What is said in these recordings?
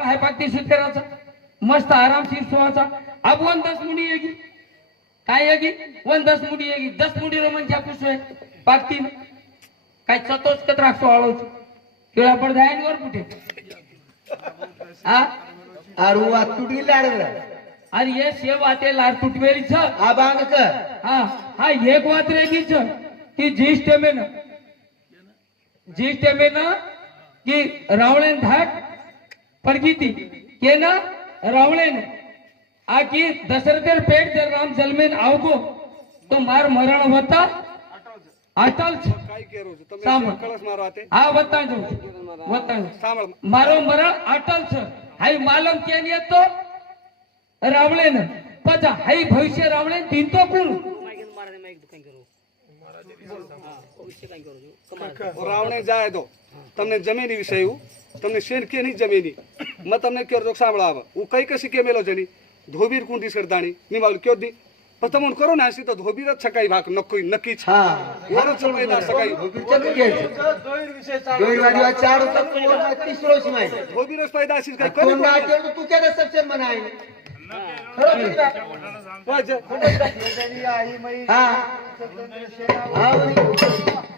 आहे पाकती सुतेराचा मस्त आरामशीर सोहाचा अब वन दस मुडी येगी. काय येगी? वन दस मुडी येगी. दस मुडी रो आपण सोय पाकती काय चतोच कत राखतो आळवच किळा पडदा आहे वर कुठे? हा अरे वा तुटली लाडला. अरे ये शेव आते लार तुटवेली छ हा बांग कर. हा हा एक वात रेगी छ की ज्येष्ठ मेन. ज्येष्ठ मेन की रावळेन धाट પરગીતી કેના? રાવણેને આકી દશરથેર પેટ જર રામ જલમેન આવગો તો માર મરણ વતા અટલ છે. હા વતા જો વતા મારો મરણ અટલ છે. હાઈ માલમ કેની તો રાવણેને પજા હાઈ ભવિષ્ય રાવણે દીન તો કુલ રાવણે જાય તો તમને જમીની વિષય તમને શેર કે નહીં જમીની મેં તમને કયો જોક સાંભળાવે હું કઈ કશી કેમેલો છે ની ધોબીર કુંડી સરદાણી ની માલ કયો દી પણ તમને કરો ને હસી તો ધોબીર જ છકાઈ ભાગ નક્કી નક્કી છે ઓર જ સમય ના છકાઈ ધોબીર જ ફાયદા છે કઈ કરો તું કેને સબસે મનાઈ ખરો છે હા હા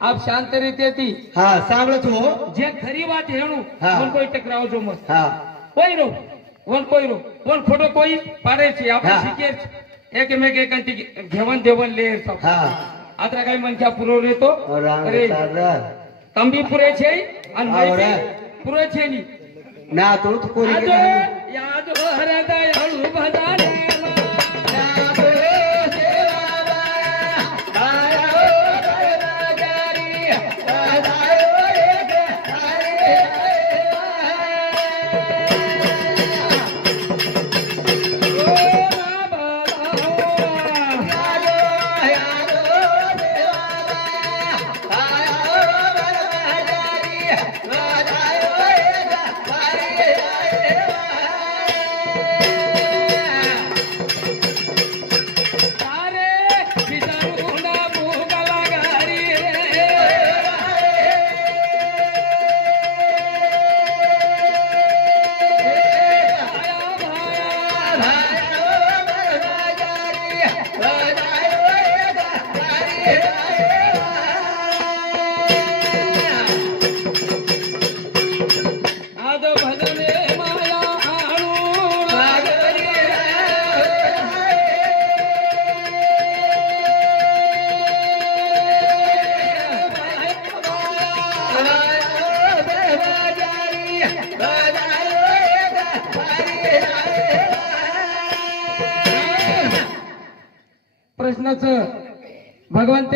આપ શાંત રીતે હતી હા સાંભળો છો જે ખરી વાત હેણું મન કોઈ ટકરાવજો મત હા. કોઈ રો વન કોઈ રો વન ખોટો કોઈ પાડે છે આપણે શીખીએ છે. એક મેં કે કંટી ઘેવન દેવન લે સબ હા. આતરા કઈ મન ક્યાં પૂરો રહેતો? અરે. તંબી પૂરે છે અને મારી પૂરે છે ની ના તો પૂરી યાદ હરદય હળુ ભદાને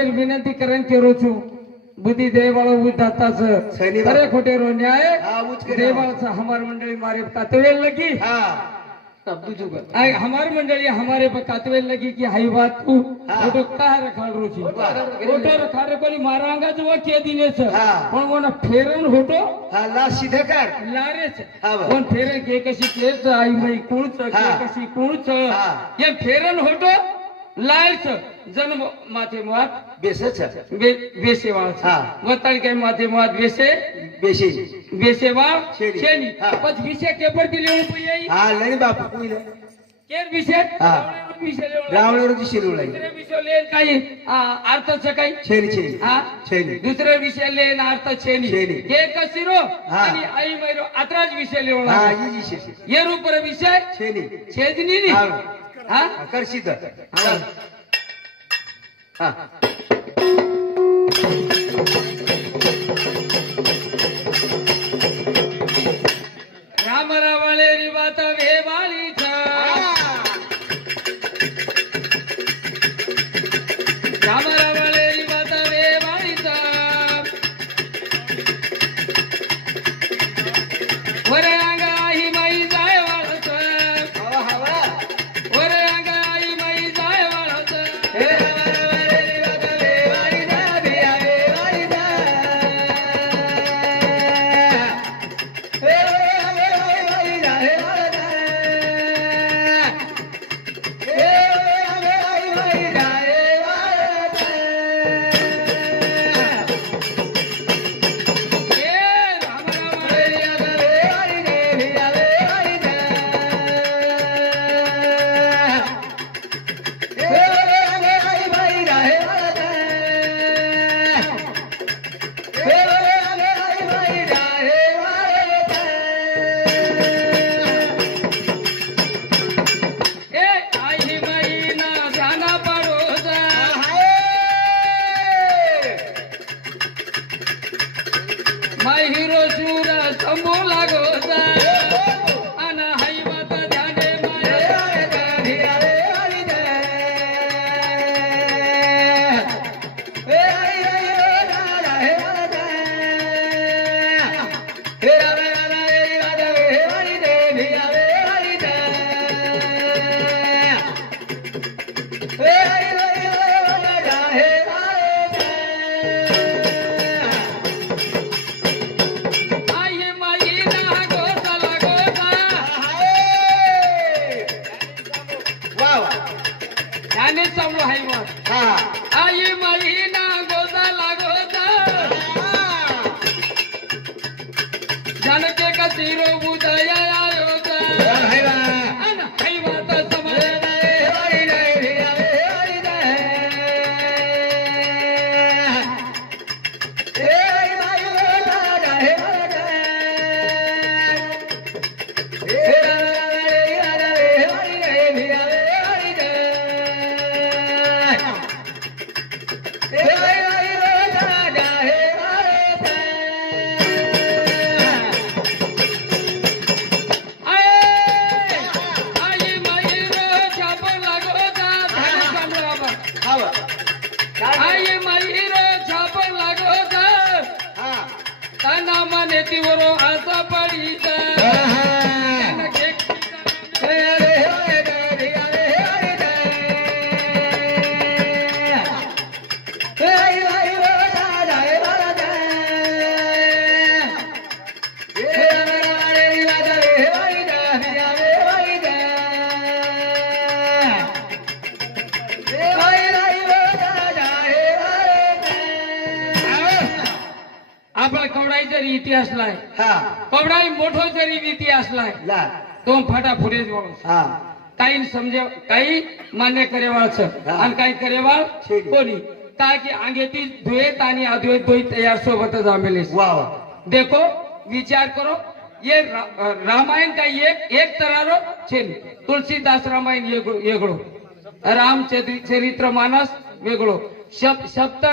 पाटील विनंती करेन की रोचू बुद्धी देवाळ उच दत्ताच शनिवार. खरे खोटे रोने आहे करे. हमार मंडळी मारे कातवेल लगी. आय, हमार मंडळी हमारे पर कातवेल लगी की हाई बात तू. फोटो का रखाल रोजी? फोटो रखाल रे कोणी मारांगाच व के दिनेच पण कोणा फेरन होतो. लारेच पण फेरन के कशी केच आई माई कुळच के कशी कुळच या फेरन होतो लारच जन्म माते मुळात. बेसेवा हा. वताळ काय माथे मात बेसे। बेशी बेसेवा शेणी. शेणी। हा. पच विषय केपर दिले रुपये हा लय बापू कुईल केर विषय? हा. रावणावर विषय लेवला. रावणावरची शिरुळाई दुसरे विषय लेन काही आ, अर्थाचं काही? छेरी छेरी हा? छेरी दुसरे विषय लेन अर्थ छेनी छेनी. हा. आणि आई मैरो अत्राच विषय हा लेवला ही जी शेरी ये रूपर विषय? छेनी छेदनी नी हा. हा. हा. हा. चालू आहे मग ताना माने तिवरो आसा पडीता आपला कवडाई जरी इतिहास लाय कवडाई मोठो जरी इतिहास लाय तो फाटा माणूस. काही समजे काही मान्य करेवाळ छ हा. आणि काही करेवाळ ठीक. कोणी. काय की अंगेती द्वैत आणि अद्वैत द्वैत तयार सोबतच आंबेले देखो विचार करो. ये रा, रामायण का एक एक तरारो छेन तुलसीदास रामायण वेगळो रामचरित्र मानस वेगळो. शब्द शब्द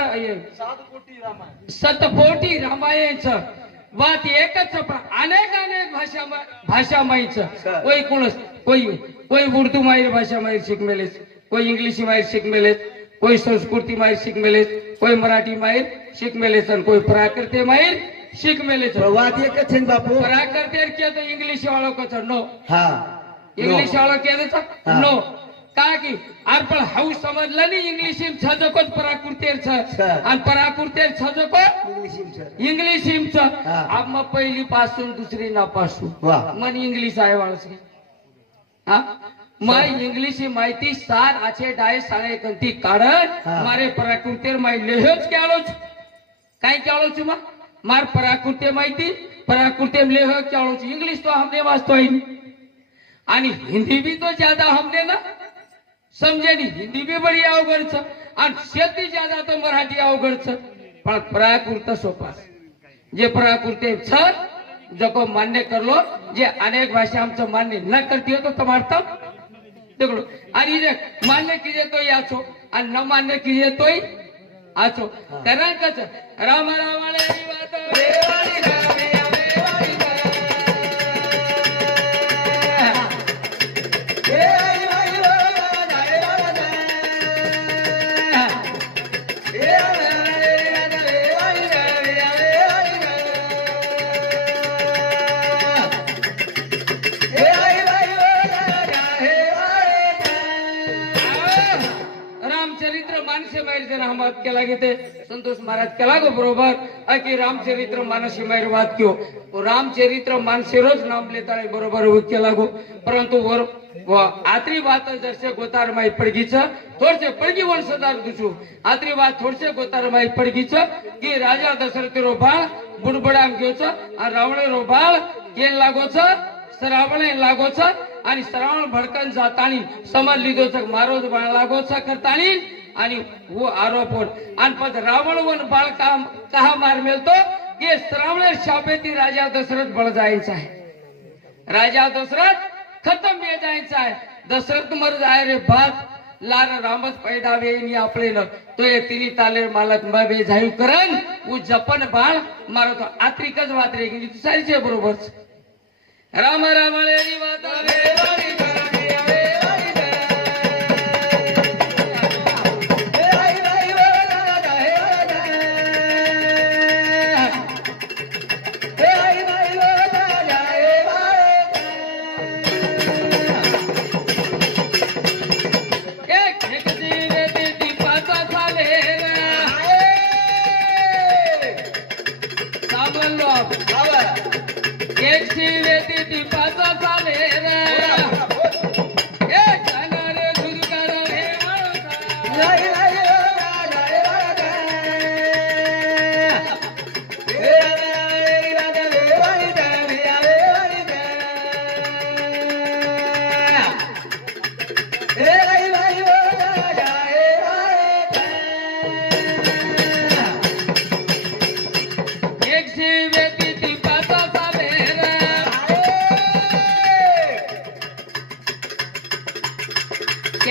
सतकोटी रामायणचं. वाद एकच अनेक अनेक भाषा भाषा माहीच. कोई कोण कोई कोई उर्दू माहीर भाषा माहीर शिक मिलेच कोई इंग्लिश माहीर शिक मिलेच कोई संस्कृती माहीर शिक मिलेच कोई मराठी माहीर शिक मिलेच आणि कोई प्राकृतिक माहीर शिक मिलेच वाद एकच बापू? प्राकृतिक के तो इंग्लिश वालों को नो हा. इंग्लिश वालों के नो का पण हाऊ समजलं नाही इंग्लिश पराकृतेर छ छ. आणि पराकृतेर छजको इंग्लिश सर. इंग्लिश हिमच हा. अब मग पहिली पासून. दुसरी नापासून. मन इंग्लिश आहे वाळस हा? मग इंग्लिश माहिती सार आचे डाय साळे कंती हा. मारे पराकृतेर माही लेहोच क्याळोच. काय क्याळोच मग मार पराकृते माहिती पराकृते लेह क्याळोच. इंग्लिश तो हमने आहे आणि हिंदी भी तो ज्यादा हमने ना? समझे नहीं हिंदी भी बड़ी अवघड आणि शेती ज्यादा तो मराठी अवघड पण प्राकृत सोपा जे प्राकृत छ जको मान्य करलो जे अनेक भाषा आमचं मान्य न करती तो तुम्हारा तब देखो आणि जे मान्य कीजिए तो याचो आणि न मान्य कीजिए तोही आचो. कारण कच राम राम महाराज कला गो बरोबर? अकी रामचरित्र मानसी मैर वाद क्यो? रामचरित्र मानसीरोच नाम लेता रे बरोबर उच्च लागो परंतु वर व आत्री वात जसे गोतार माई पडगी छ थोडसे पडगी वंशदार दुसु. आत्री वात थोडसे गोतार माई पडगी छ की राजा दशरथ रो बाळ बुडबडाम गयो छ रावण रो बाळ के लागो छ श्रावण लागो छ आणि श्रावण भडकन जाताणी समज लिदो छ मारो बाळ लागो छ करताणी आणि वो आरोप आणि पण रावण वन बाळ का कहा मार मिळतो? की श्रावण शापेती राजा दशरथ बळ जायचा आहे. राजा दशरथ खतम ये जायचा आहे. दशरथ मर जाय रे भात लार रामच पैदा वेईनी आपले न तो ये तिनी ताले मालक मबे जायू करन उ जपन बाळ मारतो. आत्रिकच वात्रे गेली तू सारीचे बरोबर राम राम रे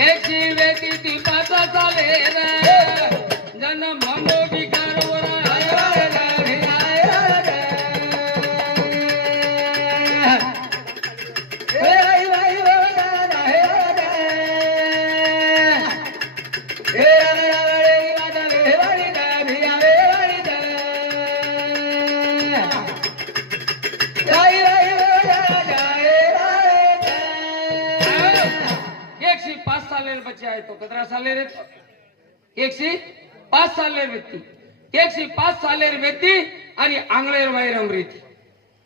त्याची वेगळी ती पाचा चालेल जन्म मोठी पाच सालेर बच्चे आहे तो कतरा सालेर येतो एकशे पाच सालेर व्यक्ती. एकशे पाच सालेर व्यक्ती आणि आंगळेर माई रमरीती.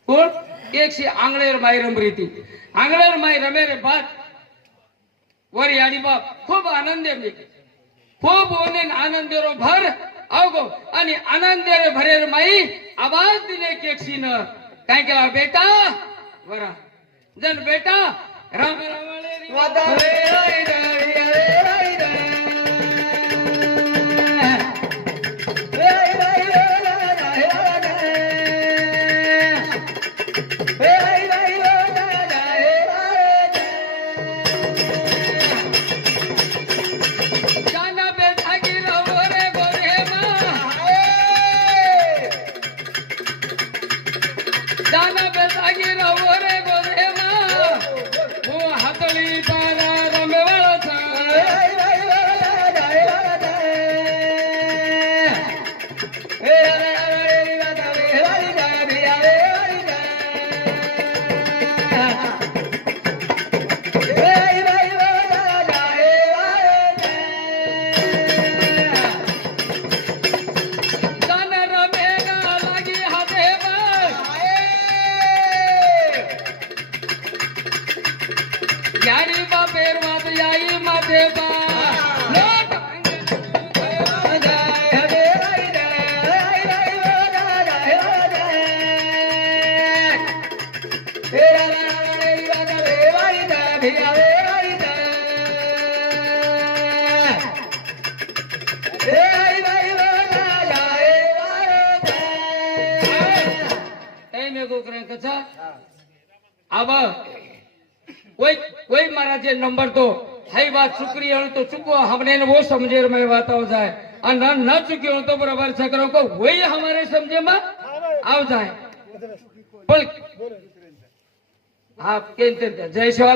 कोण? एकशे आंगळेर माई रमरीती. आंगळेर माई रमे रे भात वरी आणि बाप खूप आनंद आहे खूप ओनेन आनंदेरो भर अवगो आणि आनंदेर भरेर माई आवाज दिले केक्षीन काय केला बेटा? वरा. जन बेटा राम. रावळे जाना गोकर्णचा. अब कोई कोई मारा जे नंबर दो. हाई बात चुकरी हो तो चुको हमने वो समझे में बात हो जाए और न न चुकी हो तो बराबर सकरो को वही हमारे समझे में आ जाए पर आप केंद्र जय शिवाला.